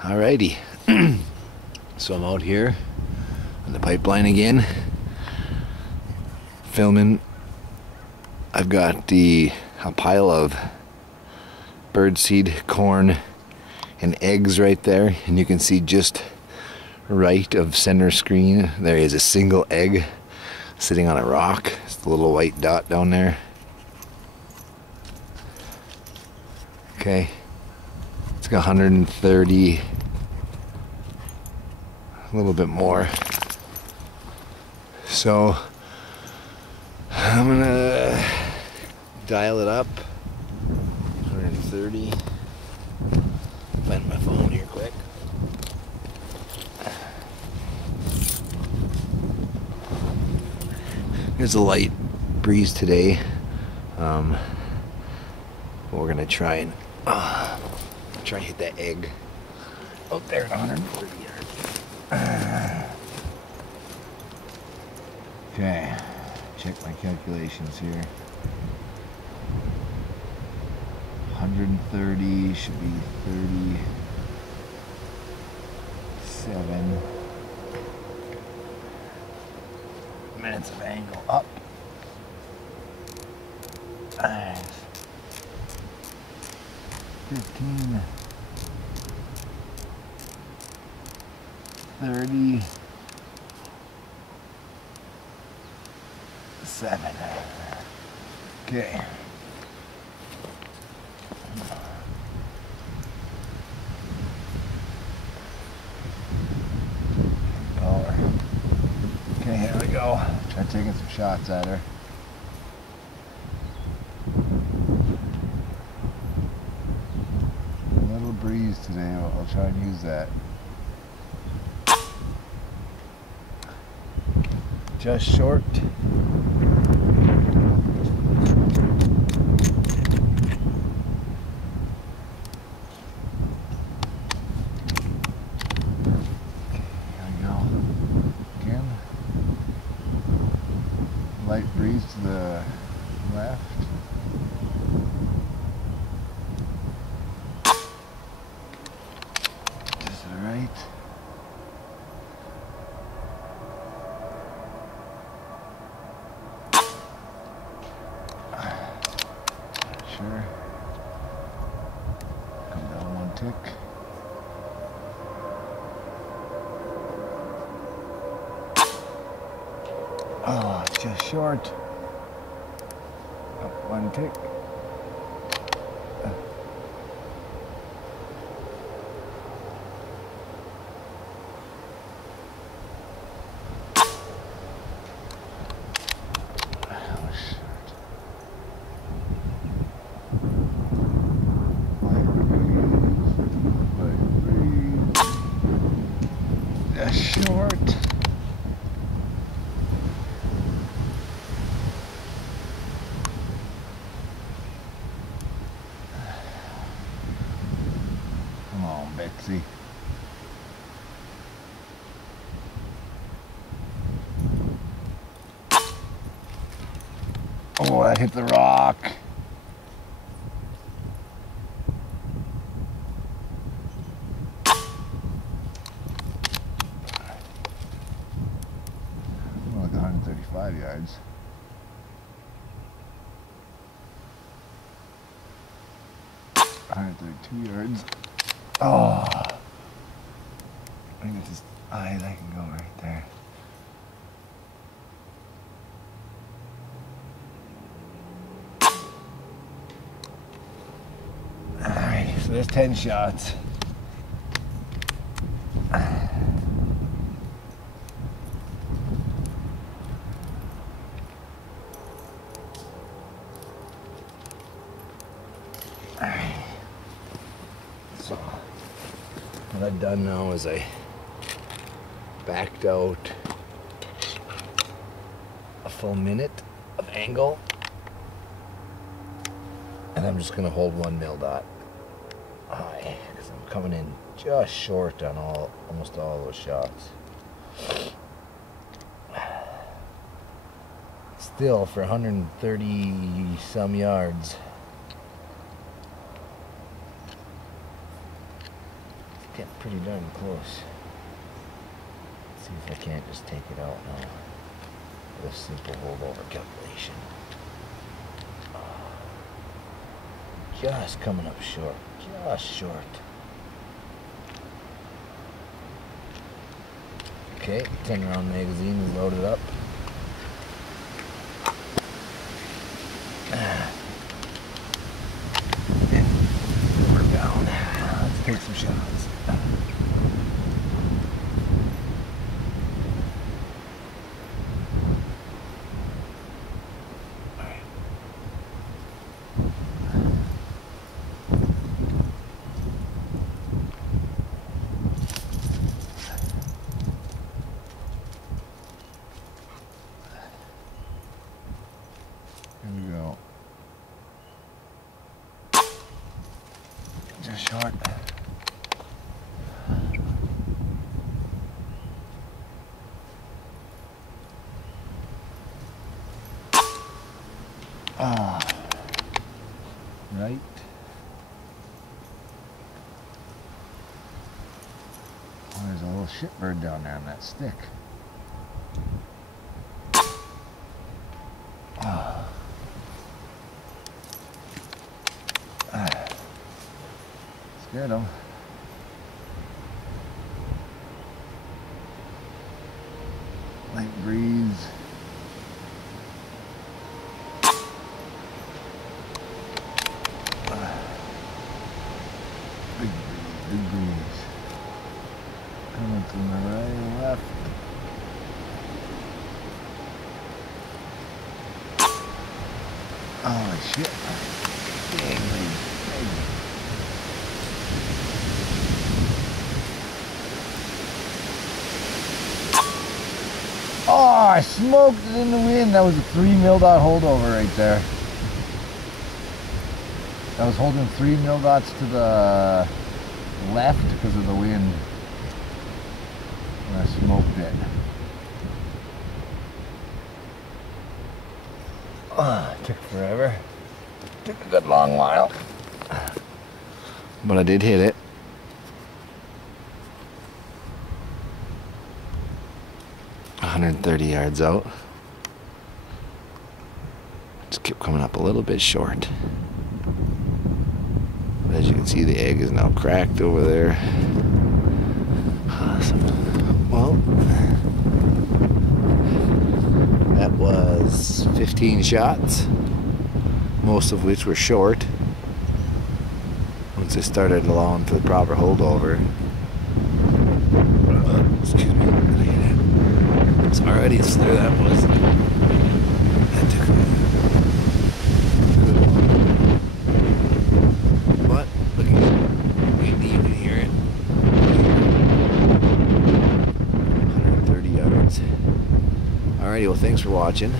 Alrighty, so I'm out here on the pipeline again, filming. I've got a pile of birdseed, corn, and eggs right there, and you can see just right of center screen there is a single egg sitting on a rock. It's the little white dot down there. Okay, it's got 130, a little bit more. So I'm gonna dial it up. 130. Find my phone here quick. There's a light breeze today. We're gonna try and hit that egg out there at 140 yards. Okay, check my calculations here. 130 should be 37 minutes of angle up. 15, 30, 7. Okay. Power. Okay, here we go. Try taking some shots at her. A little breeze today. I'll try and use that. Just short. Light breeze to the left. Just to the right. Sure. Come down one tick. Oh, it's just short. Up one tick. Short. Come on, Betsy. Oh, that hit the rock. More like 135 yards. $132 yards. Oh, I think it's just eye that can go right there. Alright, so there's 10 shots. So what I've done now is I backed out a full minute of angle, and I'm just gonna hold 1 mil dot high because I'm coming in just short on almost all those shots. Still, for 130 some yards, getting pretty darn close. Let's see if I can't just take it out now with a simple holdover calculation. Just coming up short, just short. Okay, 10 round magazine is loaded up. And we're down. Let's take some shots. Here we go. Just short. Right. Oh, there's a little shitbird down there on that stick. Scared him. Light breeze. Big breeze. Coming to my right and left. Oh shit. Dang breeze. Oh, I smoked it in the wind. That was a 3 mil dot holdover right there. I was holding 3 mil dots to the left because of the wind. And I smoked it. It took forever. Took a good long while. But I did hit it. .130 yards out. Just kept coming up a little bit short. But as you can see, the egg is now cracked over there. Awesome. Well, that was 15 shots, most of which were short. Once I started allowing for the proper holdover. Excuse me. So already it's there that was. That took a good one. But look at it. You can hear it. 130 yards. Alrighty, well thanks for watching.